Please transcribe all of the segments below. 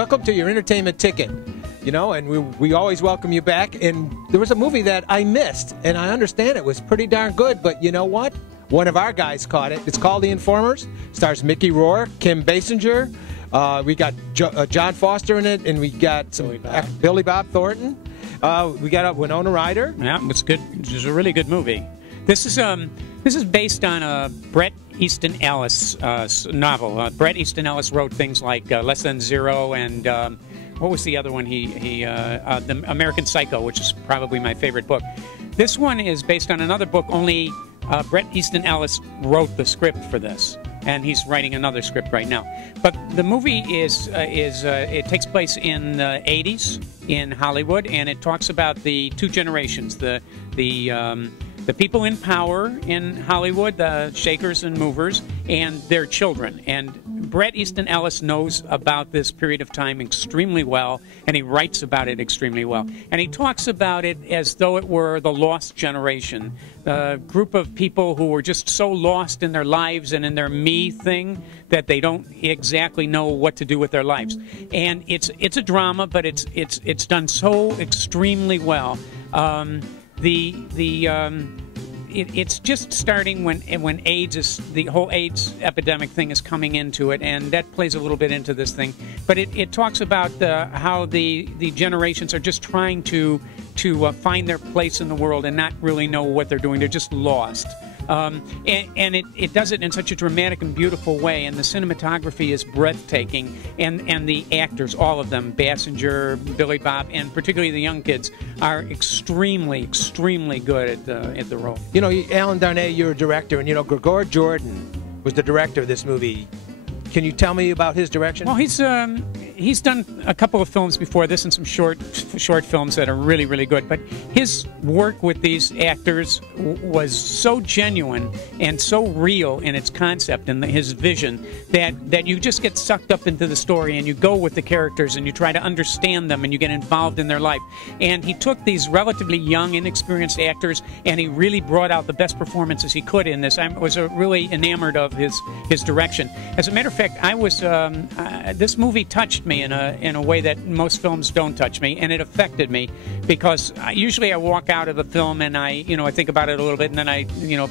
welcome to your entertainment ticket. You know, and we always welcome you back. And there was a movie that I missed, and I understand it was pretty darn good, but you know what? One of our guys caught it. It's called The Informers. Stars Mickey Rourke, Kim Basinger. We got John Foster in it, and we got some Billy Bob Thornton. We got Winona Ryder. Yeah, it's good. It's a really good movie. This is based on a Bret Easton Ellis novel. Bret Easton Ellis wrote things like Less Than Zero and what was the other one? The American Psycho, which is probably my favorite book. This one is based on another book. Only Bret Easton Ellis wrote the script for this, and he's writing another script right now. But the movie it takes place in the 80s in Hollywood, and it talks about the two generations, the people in power in Hollywood, the shakers and movers, and their children. And Bret Easton Ellis knows about this period of time extremely well, and he writes about it extremely well. And he talks about it as though it were the lost generation, a group of people who were just so lost in their lives and in their me thing that they don't exactly know what to do with their lives. And it's a drama, but it's done so extremely well. It's just starting when AIDS is, the whole AIDS epidemic thing is coming into it, and that plays a little bit into this thing. But it talks about how the generations are just trying to find their place in the world and not really know what they're doing. They're just lost. And it does it in such a dramatic and beautiful way, and the cinematography is breathtaking, and the actors, all of them, Basinger, Billy Bob, and particularly the young kids, are extremely, extremely good at the role. You know, Alyn Darnay, you're a director, and you know, Gregor Jordan was the director of this movie. Can you tell me about his direction? Well, he's done a couple of films before this and some short films that are really, really good. But his work with these actors was so genuine and so real in its concept and his vision that you just get sucked up into the story and you go with the characters and you try to understand them and you get involved in their life. And he took these relatively young, inexperienced actors and he really brought out the best performances he could in this. I was really enamored of his direction. As a matter of fact, I was this movie touched me in a way that most films don't touch me, and it affected me because usually I walk out of a film and I think about it a little bit and then I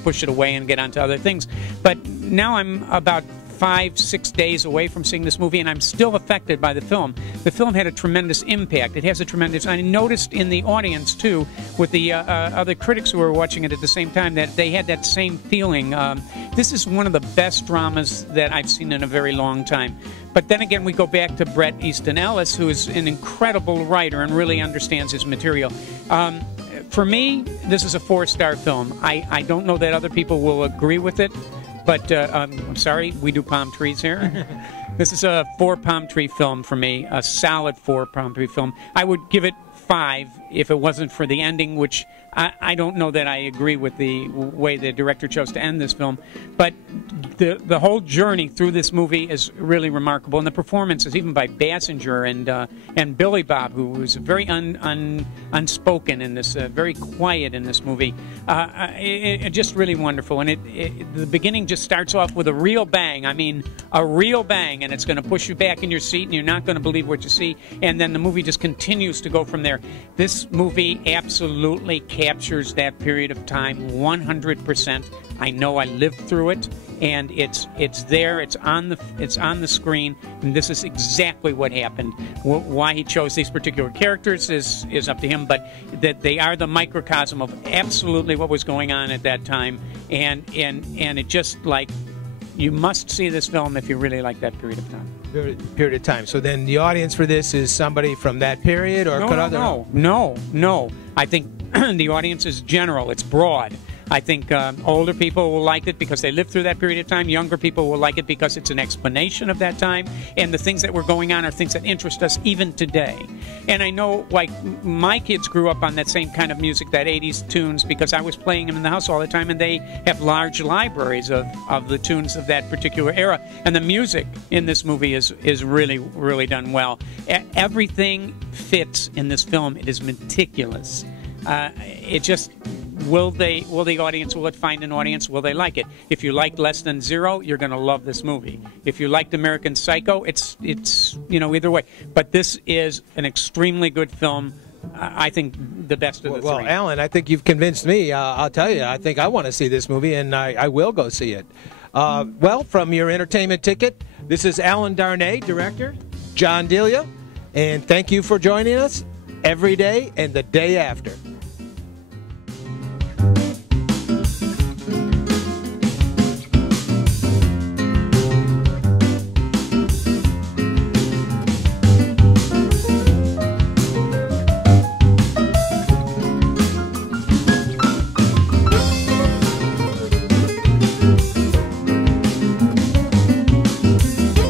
push it away and get on to other things. But now I'm about 5-6 days away from seeing this movie, and I'm still affected by the film. The film had a tremendous impact. It has a tremendous... I noticed in the audience, too, with the other critics who were watching it at the same time, that they had that same feeling. This is one of the best dramas that I've seen in a very long time. But then again, we go back to Bret Easton Ellis, who is an incredible writer and really understands his material. For me, this is a 4-star film. I don't know that other people will agree with it, but I'm sorry, we do palm trees here. This is a 4 palm tree film for me, a solid 4 palm tree film. I would give it 5 if it wasn't for the ending, which I don't know that I agree with the way the director chose to end this film. But the whole journey through this movie is really remarkable, and the performances, even by Basinger and Billy Bob, who was very unspoken in this, very quiet in this movie, just really wonderful. And the beginning just starts off with a real bang. I mean, a real bang, and it's going to push you back in your seat, and you're not going to believe what you see. And then the movie just continues to go from there. This movie absolutely captures that period of time 100%. I know I lived through it, and it's there. It's on the screen, and this is exactly what happened. Why he chose these particular characters is up to him, but that they are the microcosm of absolutely what was going on at that time, and it just, like, you must see this film if you really like that period of time. Period of time. So then the audience for this is somebody from that period, or No. I think the audience is general. It's broad. I think older people will like it because they lived through that period of time. Younger people will like it because it's an explanation of that time. And the things that were going on are things that interest us even today. And I know, like, my kids grew up on that same kind of music, that 80s tunes, because I was playing them in the house all the time. And they have large libraries of the tunes of that particular era. And the music in this movie is really, really done well. Everything fits in this film. It is meticulous. It just will the audience, will it find an audience? Will they like it? If you like Less Than Zero, you're going to love this movie. If you liked American Psycho, it's either way. But this is an extremely good film. I think the best of the three. Well, Alyn, I think you've convinced me. I'll tell you, I think I want to see this movie, and I will go see it. Well, from your entertainment ticket, this is Alyn Darnay, director, John Delia, and thank you for joining us every day and the day after.